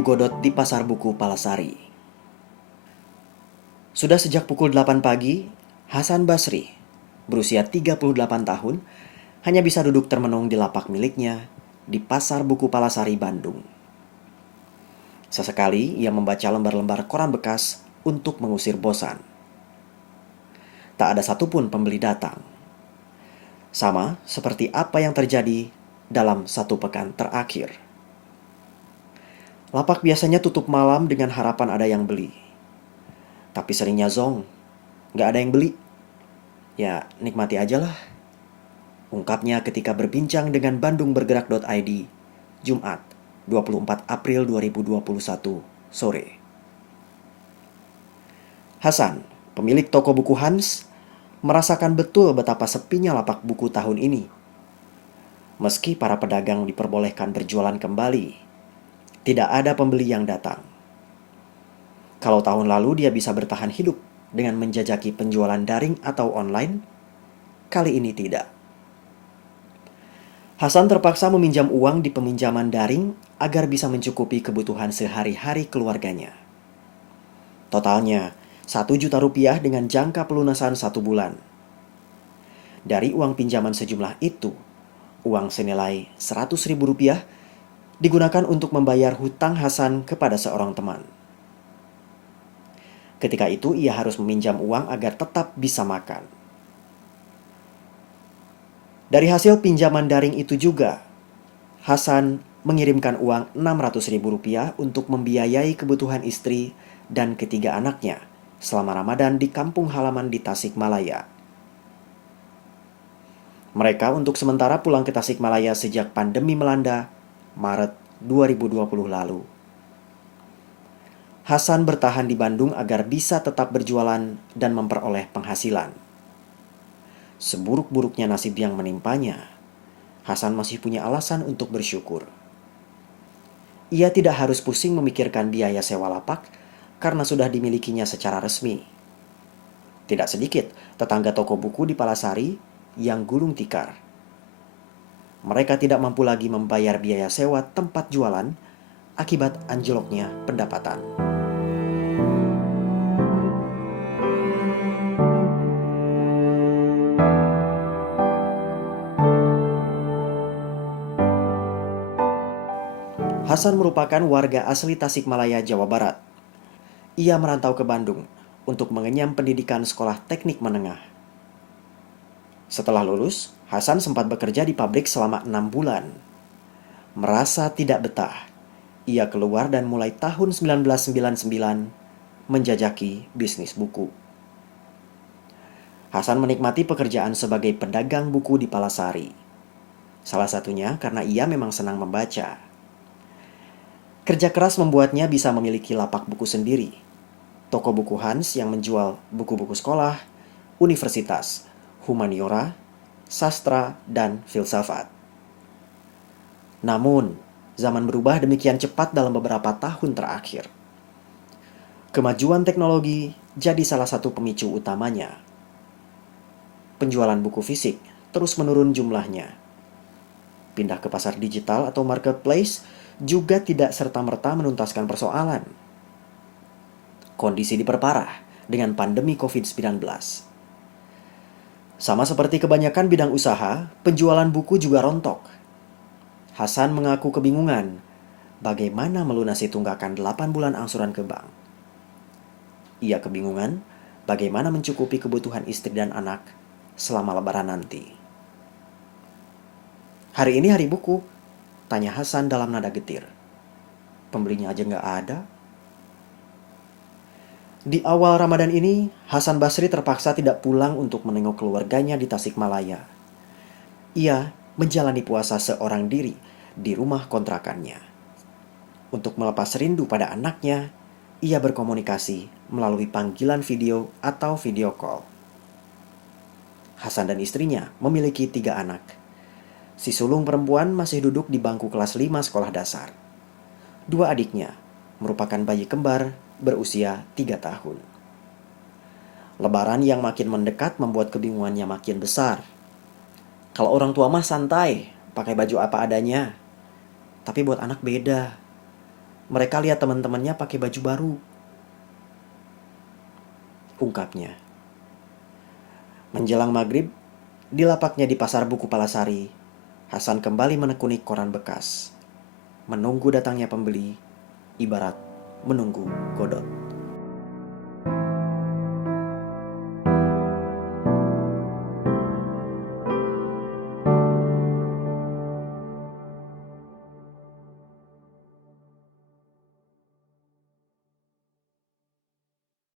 buku Godot di Pasar Buku Palasari. Sudah sejak pukul 8 pagi, Hasan Basri, berusia 38 tahun, hanya bisa duduk termenung di lapak miliknya di Pasar Buku Palasari, Bandung. Sesekali ia membaca lembar-lembar koran bekas untuk mengusir bosan. Tak ada satupun pembeli datang. Sama seperti apa yang terjadi dalam satu pekan terakhir. Lapak biasanya tutup malam dengan harapan ada yang beli. Tapi seringnya zong, gak ada yang beli. Ya, nikmati aja lah. Ungkapnya ketika berbincang dengan bandungbergerak.id, Jumat, 24 April 2021, sore. Hasan, pemilik toko buku Hans, merasakan betul betapa sepinya lapak buku tahun ini. Meski para pedagang diperbolehkan berjualan kembali, tidak ada pembeli yang datang. Kalau tahun lalu dia bisa bertahan hidup dengan menjajaki penjualan daring atau online, kali ini tidak. Hasan terpaksa meminjam uang di peminjaman daring agar bisa mencukupi kebutuhan sehari-hari keluarganya. Totalnya 1 juta rupiah dengan jangka pelunasan 1 bulan. Dari uang pinjaman sejumlah itu, uang senilai 100.000 rupiah digunakan untuk membayar hutang Hasan kepada seorang teman. Ketika itu ia harus meminjam uang agar tetap bisa makan. Dari hasil pinjaman daring itu juga, Hasan mengirimkan uang 600.000 rupiah untuk membiayai kebutuhan istri dan ketiga anaknya selama Ramadan di kampung halaman di Tasikmalaya. Mereka untuk sementara pulang ke Tasikmalaya sejak pandemi melanda Maret 2020 lalu. Hasan bertahan di Bandung agar bisa tetap berjualan dan memperoleh penghasilan. Seburuk-buruknya nasib yang menimpanya, Hasan masih punya alasan untuk bersyukur. Ia tidak harus pusing memikirkan biaya sewa lapak karena sudah dimilikinya secara resmi. Tidak sedikit tetangga toko buku di Palasari yang gulung tikar. Mereka tidak mampu lagi membayar biaya sewa tempat jualan akibat anjloknya pendapatan. Hasan merupakan warga asli Tasikmalaya, Jawa Barat. Ia merantau ke Bandung untuk mengenyam pendidikan sekolah teknik menengah. Setelah lulus, Hasan sempat bekerja di pabrik selama 6 bulan. Merasa tidak betah, ia keluar dan mulai tahun 1999 menjajaki bisnis buku. Hasan menikmati pekerjaan sebagai pedagang buku di Palasari. Salah satunya karena ia memang senang membaca. Kerja keras membuatnya bisa memiliki lapak buku sendiri. Toko buku Hans yang menjual buku-buku sekolah, universitas, humaniora, sastra, dan filsafat. Namun, zaman berubah demikian cepat dalam beberapa tahun terakhir. Kemajuan teknologi jadi salah satu pemicu utamanya. Penjualan buku fisik terus menurun jumlahnya. Pindah ke pasar digital atau marketplace juga tidak serta-merta menuntaskan persoalan. Kondisi diperparah dengan pandemi COVID-19. Sama seperti kebanyakan bidang usaha, penjualan buku juga rontok. Hasan mengaku kebingungan bagaimana melunasi tunggakan 8 bulan angsuran ke bank. Ia kebingungan bagaimana mencukupi kebutuhan istri dan anak selama lebaran nanti. Hari ini hari buku, tanya Hasan dalam nada getir. Pembelinya aja nggak ada. Di awal Ramadan ini, Hasan Basri terpaksa tidak pulang untuk menengok keluarganya di Tasikmalaya. Ia menjalani puasa seorang diri di rumah kontrakannya. Untuk melepas rindu pada anaknya, ia berkomunikasi melalui panggilan video atau video call. Hasan dan istrinya memiliki 3 anak. Si sulung perempuan masih duduk di bangku kelas 5 sekolah dasar. 2 adiknya merupakan bayi kembar berusia 3 tahun. Lebaran yang makin mendekat membuat kebingungannya makin besar. Kalau orang tua mah santai, pakai baju apa adanya. Tapi buat anak beda. Mereka lihat teman-temannya pakai baju baru, ungkapnya. Menjelang maghrib, di lapaknya di pasar buku Palasari, Hasan kembali menekuni koran bekas. Menunggu datangnya pembeli, ibarat menunggu godot.